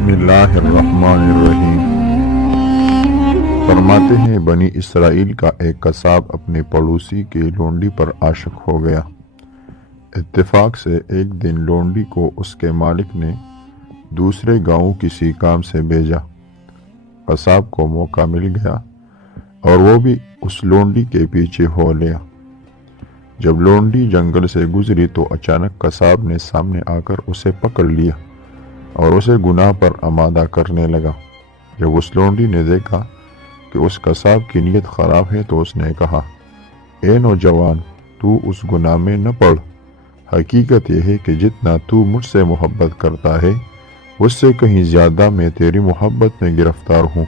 بسم اللہ الرحمن الرحیم۔ فرماتے ہیں بنی اسرائیل کا ایک قصاب اپنے پڑوسی کی لونڈی پر عاشق ہو گیا۔ اتفاق سے ایک دن لونڈی کو اس کے مالک نے دوسرے گاؤں کسی کام سے بھیجا۔ قصاب کو موقع مل گیا اور وہ بھی اس لونڈی کے پیچھے ہو لیا۔ جب لونڈی جنگل سے گزری تو اچانک قصاب نے سامنے آ کر اسے پکڑ لیا اور اسے گناہ پر آمادہ کرنے لگا۔ جب اس لونڈی نے دیکھا کہ اس قصاب کی نیت خراب ہے تو اس نے کہا، اے نوجوان، تو اس گناہ میں نہ پڑ۔ حقیقت یہ ہے کہ جتنا تو مجھ سے محبت کرتا ہے اس سے کہیں زیادہ میں تیری محبت میں گرفتار ہوں،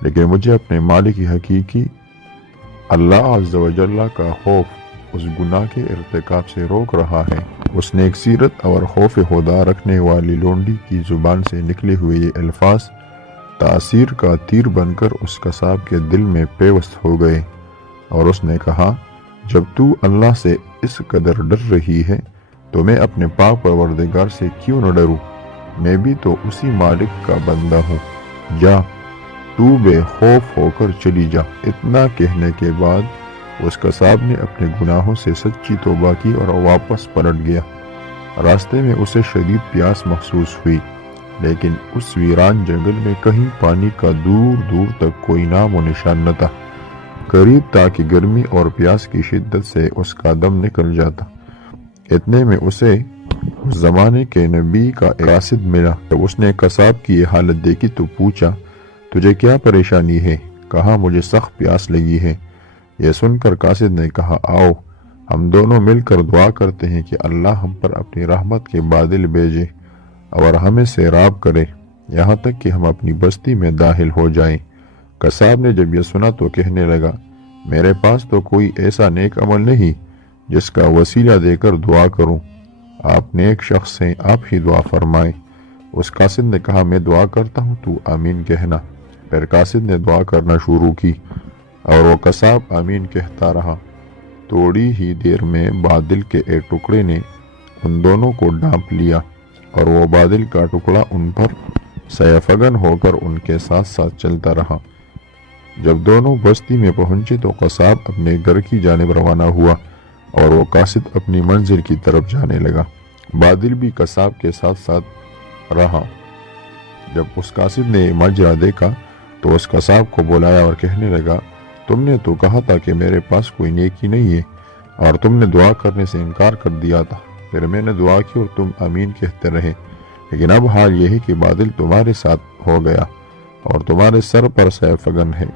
لیکن مجھے اپنے مالک حقیقی اللہ عز و جل کا خوف اس گناہ کے ارتکاب سے روک رہا ہے۔ اس نیک سیرت اور خوف خدا رکھنے والی لونڈی کی زبان سے نکلے ہوئے یہ الفاظ تاثیر کا تیر بن کر اس قصاب کے دل میں پیوست ہو گئے، اور اس نے کہا، جب تو اللہ سے اس قدر ڈر رہی ہے تو میں اپنے پاک پروردگار سے کیوں نہ ڈروں؟ میں بھی تو اسی مالک کا بندہ ہوں، جا تو بے خوف ہو کر چلی جا۔ اتنا کہنے کے بعد اس قصاب نے اپنے گناہوں سے سچی توبہ کی اور واپس پلٹ گیا۔ راستے میں اسے شدید پیاس محسوس ہوئی، لیکن اس ویران جنگل میں کہیں پانی کا دور دور تک کوئی نام و نشان نہ تھا۔ قریب تھا کہ گرمی اور پیاس کی شدت سے اس کا دم نکل جاتا۔ اتنے میں اسے اس زمانے کے نبی کا ایک قاصد ملا۔ جب اس نے قصاب کی یہ حالت دیکھی تو پوچھا، تجھے کیا پریشانی ہے؟ کہا، مجھے سخت پیاس لگی ہے۔ یہ سن کر قاصد نے کہا، آؤ ہم دونوں مل کر دعا کرتے ہیں کہ اللہ ہم پر اپنی رحمت کے بادل بھیجے اور ہمیں سیراب کرے یہاں تک کہ ہم اپنی بستی میں داخل ہو جائیں۔ قصاب نے جب یہ سنا تو کہنے لگا، میرے پاس تو کوئی ایسا نیک عمل نہیں جس کا وسیلہ دے کر دعا کروں۔ آپ نیک شخص ہیں، آپ ہی دعا فرمائیں۔ اس قاصد نے کہا، میں دعا کرتا ہوں، تو آمین کہنا۔ پھر قاصد نے دعا کرنا شروع کی اور وہ قصاب آمین کہتا رہا۔ تھوڑی ہی دیر میں بادل کے ایک ٹکڑے نے ان دونوں کو ڈھانپ لیا اور وہ بادل کا ٹکڑا ان پر سیفگن ہو کر ان کے ساتھ ساتھ چلتا رہا۔ جب دونوں بستی میں پہنچے تو قصاب اپنے گھر کی جانب روانہ ہوا اور وہ قاصد اپنی منزل کی طرف جانے لگا۔ بادل بھی قصاب کے ساتھ ساتھ رہا۔ جب اس قاصد نے یہ ماجرا دیکھا تو اس قصاب کو بلایا اور کہنے لگا، تم نے تو کہا تھا کہ میرے پاس کوئی نیکی نہیں ہے اور تم نے دعا کرنے سے انکار کر دیا تھا۔ پھر میں نے دعا کی اور تم آمین کہتے رہے، لیکن اب حال یہ ہے کہ بادل تمہارے ساتھ ہو گیا اور تمہارے سر پر سیفگن ہے۔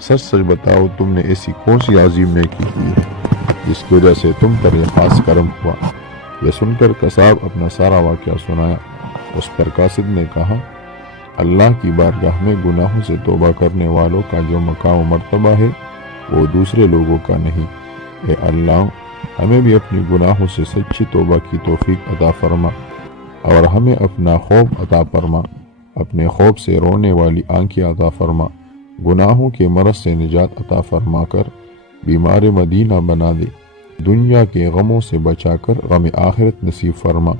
سچ سچ بتاؤ، تم نے ایسی کون سی عظیم نیکی کی ہے جس کی وجہ سے تم پر یہ خاص کرم ہوا؟ یہ سن کر قصاب اپنا سارا واقعہ سنایا۔ اس پر قاصد نے کہا، اللہ کی بارگاہ میں گناہوں سے توبہ کرنے والوں کا جو مقام و مرتبہ ہے وہ دوسرے لوگوں کا نہیں۔ اے اللہ، ہمیں بھی اپنی گناہوں سے سچی توبہ کی توفیق عطا فرما اور ہمیں اپنا خوف عطا فرما، اپنے خوف سے رونے والی آنکھیں عطا فرما، گناہوں کے مرض سے نجات عطا فرما کر بیمار مدینہ بنا دے، دنیا کے غموں سے بچا کر غم آخرت نصیب فرما۔